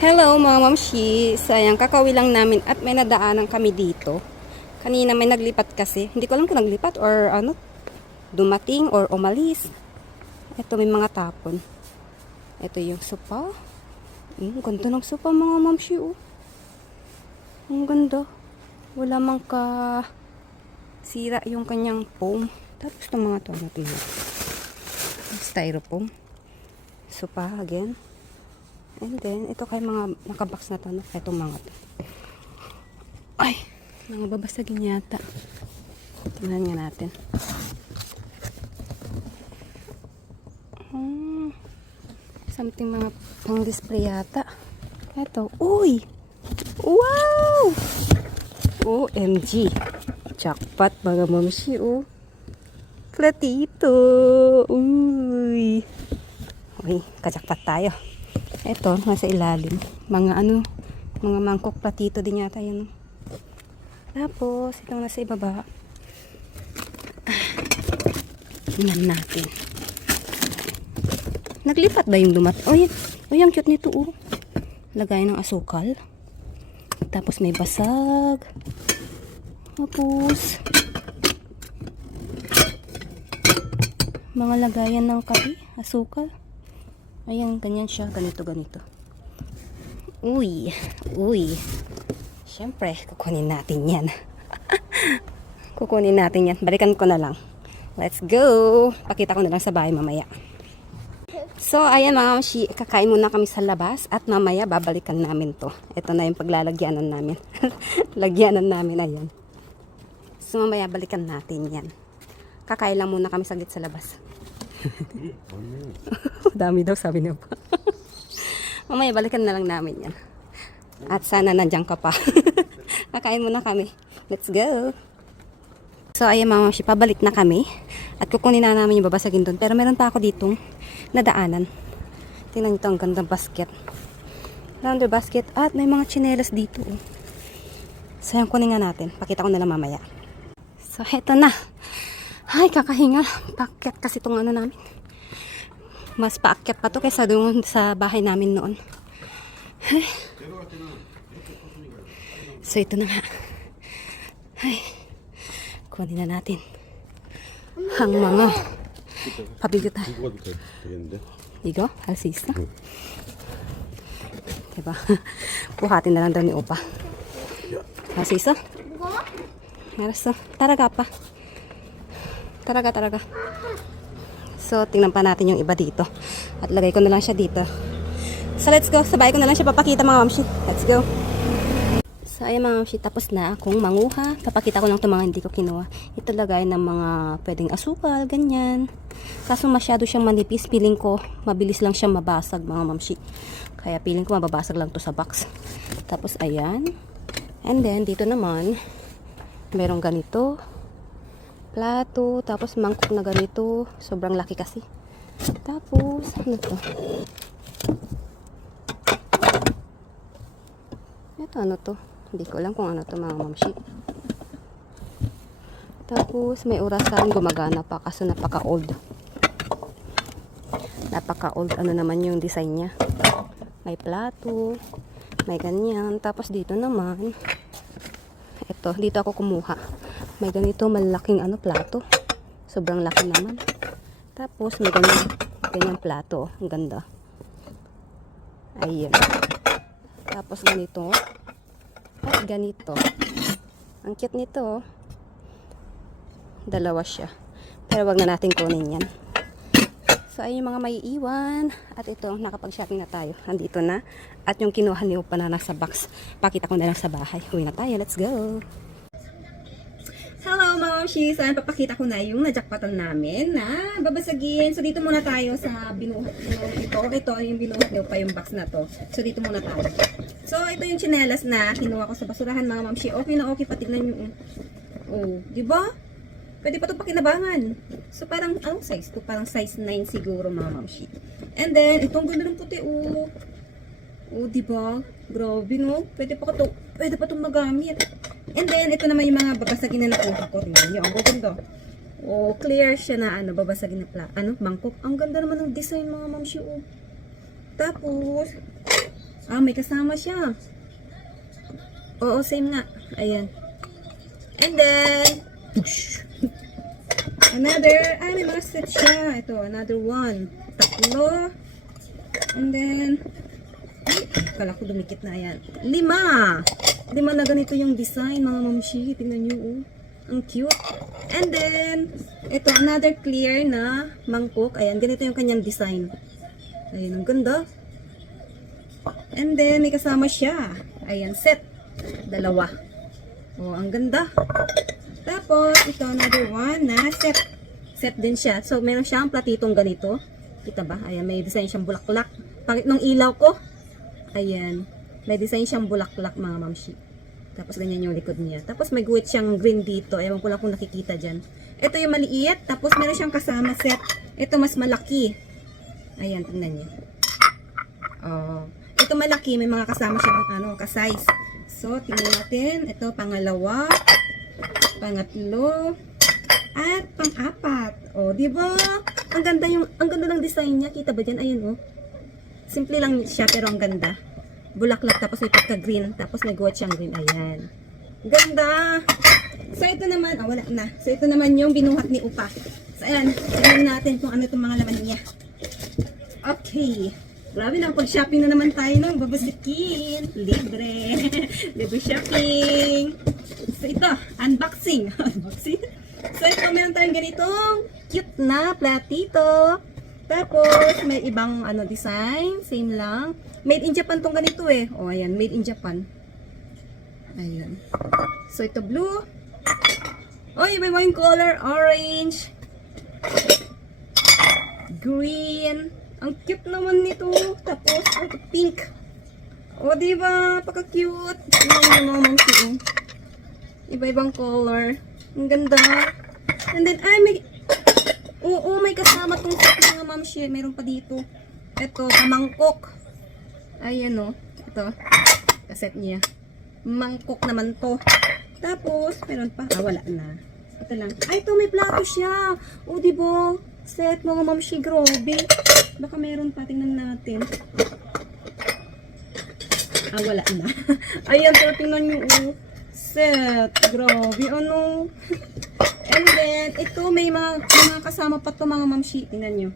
Hello mga mamshi, sayang kakawi lang namin at may nadaanan kami dito. Kanina may naglipat kasi, hindi ko alam kung naglipat or ano, dumating or umalis. Ito may mga tapon. Ito yung sopa. Ganda ng sopa mga mamshi oh. Ang ganda. Wala mang ka sira yung kanyang foam. Tapos itong mga to, natin yun. Styrofoam. Sopa again. And then, ito kay mga nakabox na to, no? Itong mga to. Ay, mga babasagin yata. Tingnan nga natin. Something mga pang-display yata. Ito, uy! Wow! OMG! Jackpot mga mamsi, oh. Platito! Uy! Uy, kajakpat tayo. Ito, nasa ilalim. Mga ano, mga mangkok platito din yata yun. Tapos, itong nasa ibaba. Tingnan natin. Naglipat ba yung dumat? Oh, yan. Oh, yung cute nito, oh. Lagay ng asukal. Tapos may basag. Tapos, mga lagayan ng kape, asukal. Ayan, ganyan siya. Ganito, ganito. Uy. Uy. Siyempre, kukunin natin yan. Kukunin natin yan. Balikan ko na lang. Let's go. Pakita ko na lang sa bahay mamaya. So, ayan mga mamshi. Kakain muna kami sa labas. At mamaya, babalikan namin to. Ito na yung paglalagyanan namin. Lagyanan namin, ayan. So, mamaya, balikan natin yan. Kakain lang muna kami saglit sa labas. Dami daw sabi niyo pa. Mamaya balikan na lang namin yan. At sana nandiyan ka pa. Kakain muna kami. Let's go. So ayan mga mamshi, pabalik na kami. At kukunin na namin yung babasagin doon. Pero meron pa ako ditong nadaanan. Tingnan nyo ito, ang gandang basket. Laundry basket. At may mga tsinelas dito. So yan, kunin nga natin. Pakita ko na lang mamaya. So heto na. Ay, kakahinga. Paakyat kasi itong ano namin. Mas paakyat pa to kaysa doon sa bahay namin noon. Ay. So, ito na nga. Ay. Kunin na natin. Ang mga pabigot ha. Igo? Halsisa? Diba? Puhatin na lang daw ni Opa. Halsisa? Meras to. Taraga pa. Taraga. So, tingnan pa natin yung iba dito. At lagay ko na lang siya dito. So, let's go. Sabay ko na lang siya papakita mga mamshi. Let's go. So, ayan mga mamshi. Tapos na akong manguha. Papakita ko lang itong mga hindi ko kinuha. Ito lagay ng mga pwedeng asukal, ganyan. Kaso masyado siyang manipis. Feeling ko, mabilis lang siya mabasag mga mamshi. Kaya feeling ko mababasag lang to sa box. Tapos, ayan. And then, dito naman, merong ganito. Plato, tapos mangkok na ganito. Sobrang laki kasi. Tapos, ano to? Ito, ano to? Hindi ko alam kung ano to mga mamshi. Tapos, may orasan. Gumagana pa kasi napaka-old. Napaka-old. Ano naman yung design niya. May plato. May ganyan. Tapos, dito naman. Ito, dito ako kumuha. May ganito malaking ano plato. Sobrang laki naman. Tapos may ganyan plato. Ang ganda. Ayan. Tapos ganito. At ganito. Ang cute nito. Dalawa siya. Pero wag na natin kunin yan. So ayun yung mga may iwan. At ito, nakapag-shopping na tayo. Andito na. At yung kinuha niyo pa na nasa box. Pakita ko na lang sa bahay. Uwi na tayo. Let's go. Hello mga mamshi! So, papakita ko na yung najakpatan namin na babasagin. So, dito muna tayo sa binuhat ito. Ito yung binuhat nyo pa yung box na to. So, dito muna tayo. So, ito yung tsinelas na kinuha ko sa basurahan mga mamshi. Okay na okay. Patignan nyo. Oh, diba? Pwede pa ito pakinabangan. So, parang, anong size to? Parang size 9 siguro mga mamshi. And then, itong ganda ng puti. Oh, oh diba? Grabe no? Pwede pa itong magamit. And then, ito naman yung mga babasagin na nakuha ko rin. Yung ang ganda. Oh, clear siya na ano, babasagin na mangkok. Ang ganda naman ng design mga mamshi. Oh. Tapos, May kasama siya. Oo, same nga. Ayan. And then, another, may mga set siya. Ito, another one. Tatlo. And then, kala ko dumikit na. Ayan. 5. 5 na ganito yung design, mga mamshi. Tingnan nyo, oh. Ang cute. And then, ito, another clear na mangkok. Ayan, ganito yung kanyang design. Ayan, ang ganda. And then, may kasama siya. Ayan, set. 2. Oh, ang ganda. Tapos, ito, another one na set. Set din siya. So, meron siyang platitong ganito. Kita ba? Ayan, may design siyang bulaklak. Pangit nung ilaw ko. Ayan. May design siyang bulaklak, mga mamshi. Tapos, ganyan yung likod niya. Tapos, may guhit siyang green dito. Ewan ko lang kung nakikita dyan. Ito yung maliit. Tapos, meron siyang kasama set. Ito, mas malaki. Ayan, tingnan niyo. Oh. Ito malaki. May mga kasama siyang, ka-size. So, tingnan natin. Ito, pangalawa. Pangatlo. At pang-4. Oh, di ba? Ang ganda ng design niya. Kita ba diyan? Ayun, oh. Simple lang siya pero ang ganda. Bulaklak tapos may pagka-green, tapos may guwat siyang green. Ayan. Ganda. So, ito naman, wala na. So, ito naman yung binuhat ni Upa. So, ayan. Tingnan natin kung ano itong mga laman niya. Okay. Grabe na, pag-shopping na naman tayo ng babasikin. Libre. Libre shopping. So, ito, unboxing. Unboxing. So, ito, meron tayong ganitong cute na platito. Tapos, may ibang design. Same lang. Made in Japan tong ganito eh. O, ayan. Made in Japan. Ayan. So, ito blue. Oy, may mga color. Orange. Green. Ang cute naman nito. Tapos, pink. O, diba? Paka-cute. Ayan yung mga mamsi. Iba-ibang color. Ang ganda. And then, may kasama tong set mga mamsi. Meron pa dito. Ito, mangkok. Ayan o. Ito. Kaset niya. Mangkok naman to. Tapos, meron pa. Wala na. Ito lang. Ito, may plato siya. O, diba? Set mga mamsi. Grabe. Baka meron pa. Tingnan natin. Wala na. Ayan, pero tingnan nyo. Set. Grabe. Ano? And then, ito may mga kasama pa to mga mamsi. Tingnan nyo.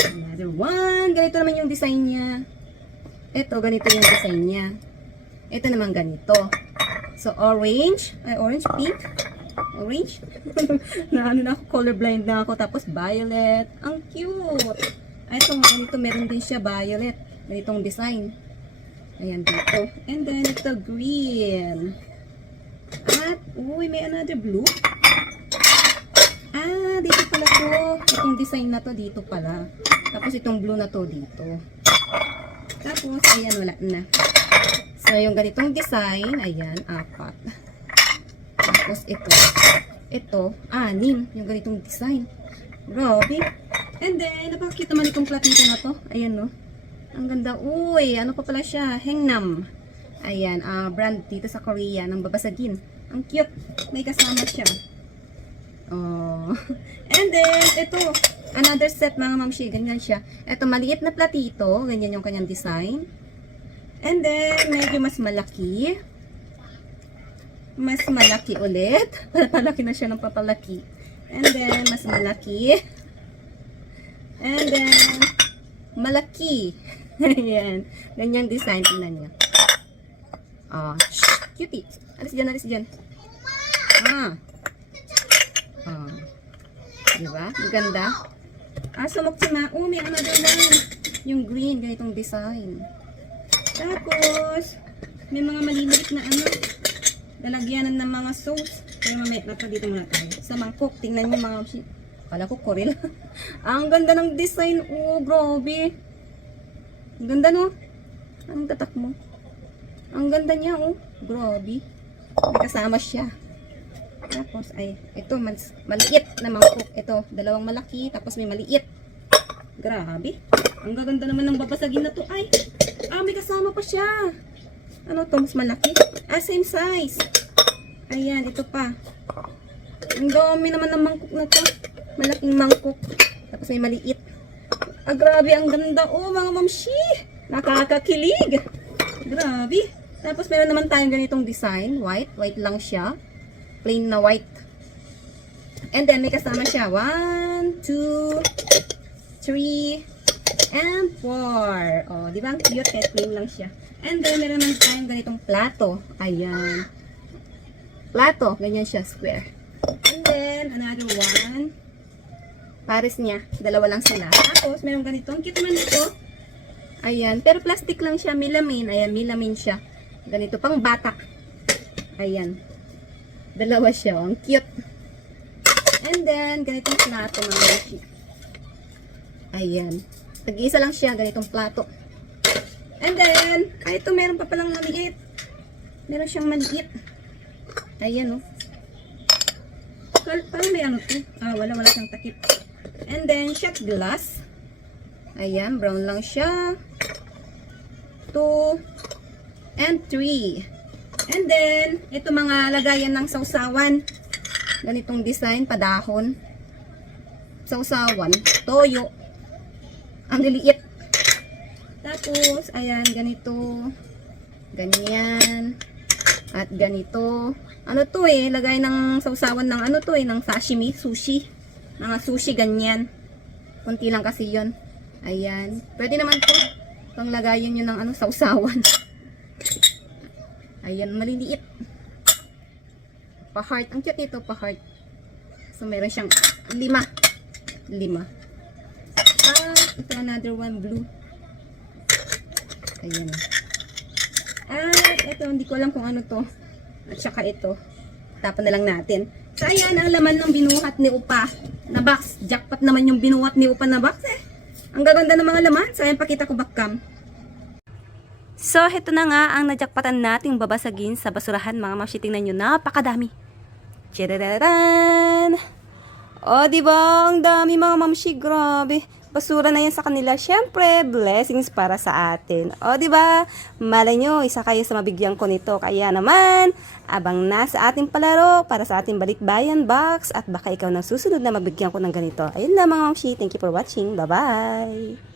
Another one. Ganito naman yung design niya. Ito, ganito yung design niya. Ito naman ganito. So, orange. Orange, pink. Orange. na ako, colorblind na ako. Tapos, violet. Ang cute. Ito, ganito, meron din siya violet. Ganitong design. Ayan, dito. And then, ito, green. At, may another blue. Dito pala to. Itong design na to, dito pala. Tapos, itong blue na to, dito. Tapos, ayan, wala na. So, yung ganitong design, ayan, 4. Tapos, ito, 6. Yung ganitong design. Grabe. And then, napakakita man itong platito na to. Ayan, no. Ang ganda. Uy, ano pa pala siya? Hengnam. Ayan, brand dito sa Korea ng babasagin. Ang cute. May kasama siya. Oh. And then, ito, another set mga mamshi. Ganyan siya. Ito, maliit na platito. Ganyan yung kanyang design. And then, medyo mas malaki. Mas malaki ulit. Papalaki na siya ng papalaki. And then, mas malaki. And then, malaki. Ayan. Ganyang design. Tingnan niya. Cutie. Alis dyan, alis dyan. Diba? Ganda. Sumukti na. May another one. Yung green, ganitong design. Tapos, may mga maliliit na lalagyanan ng mga sauce. Pero mamaya na pa dito muna tayo. Sa mangkok, tingnan nyo mga shit. Kala ko koril. Ang ganda ng design. Grabe. Ang ganda, no? Ang tatak mo. Ang ganda niya, Grabe. May kasama siya. Tapos, ito, maliit na mangkok. Ito, 2 malaki, tapos may maliit. Grabe. Ang gaganda naman ng babasagin na to. May kasama pa siya. Ano to, mas malaki? Same size. Ayan, ito pa. Ang dami naman ng mangkok na to. Malaking mangkok. Tapos may maliit. Ah, grabe, ang ganda. Oh, mga mamshi. Nakakakilig. Grabe. Tapos meron naman tayong ganitong design. White. White lang siya. Plain na white. And then, may kasama siya. 1, 2, 3, and 4. Oh, di ba? Ang cute. Kahit plain lang siya. And then, meron naman tayong ganitong plato. Ayan. Plato. Ganyan siya. Square. And then, another one. Pares niya. Dalawa lang sila. Tapos, meron ganito. Ang cute naman ito. Ayan. Pero plastic lang siya. Melamine. Ayan. Melamine siya. Ganito. Pang bata. Ayan. Dalawa siya. Ang cute. And then, ganitong plato ng Beshi. Ayan. Tag-isa lang siya. Ganitong plato. And then, ito meron pa palang maliit. Meron siyang maliit. Ayan, oh. Parang may ano to. Ah, wala siyang takip. And then, shot glass. Ayan, brown lang siya. 2 and 3. And then, ito mga lagayan ng sausawan. Ganitong design, padahon. Sausawan, toyo. Ang liliit. Tapos, ayan, ganito. Ganyan. At ganito. Ano to eh, lagay ng sausawan ng ano to eh, ng sashimi, sushi. Mga sushi, ganyan. Kunti lang kasi yon. Ayan. Pwede naman to. Pang lagayan nyo ng ano, sausawan. Ayan, maliliit. Pa-heart. Ang cute ito, pa-heart. So, meron siyang 5. Ito another one, blue. Ayan. At ito, hindi ko alam kung ano to. At saka ito. Tapan na lang natin. So, ayan ang laman ng binuhat ni Upa na box. Jackpot naman yung binuhat ni Upa na box eh. Ang gaganda ng mga laman. So, ayan, pakita ko back cam. So, heto na nga ang najakpatan nating babasagin sa basurahan, mga mamshi. Tingnan nyo, napakadami. Tiyadadadan! O, diba? Ang dami, mga mamshi. Grabe. Basura na yan sa kanila. Siyempre, blessings para sa atin. O, diba? Malay nyo, isa kayo sa mabigyan ko nito. Kaya naman, abang na sa ating palaro para sa ating balikbayan box. At baka ikaw na susunod na mabigyan ko ng ganito. Ayun lang, mga mamshi. Thank you for watching. Bye-bye!